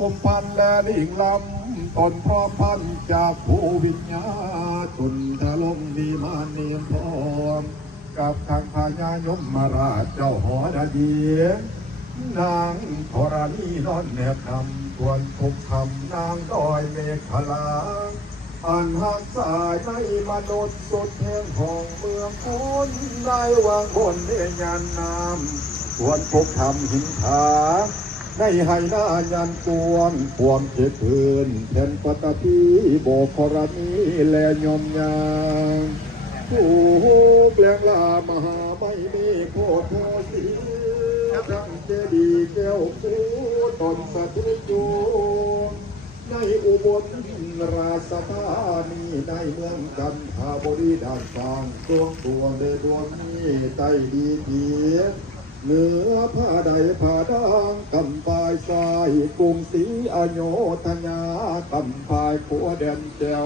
กุมพันและลิงลำตนพร้อมพันจากผู้วิญญาจุนทะลงมีมาเนียมพร้อมกับทางพญายมมาราชเจ้าหอนาดีนางธรณีนอนแนบนำควรทุกคำนางดอยเมฆลาอันหักสายไม่มนุษย์สุดแห่งห้องเมืองคนได้วางบนเนียนน้ำควรทุกคำหินผาในให้หน้ายันกวนความเจ็บพื้นแผ่นปฐพีโบกธรณีและยมยางผู้แปลงลามหาไม่มีโพธาสีทั้งเจดีย์แก้วคูตนสัตว์จูในอุบลราชธานีในเมืองจันทบุรีด่านฟางตัวในดวงนี้ใจดีเพียรเหนือผ้าใดผ้าด่างกำปายทรายกรุงศรีอโยธยากำปายขัวแดนแก้ว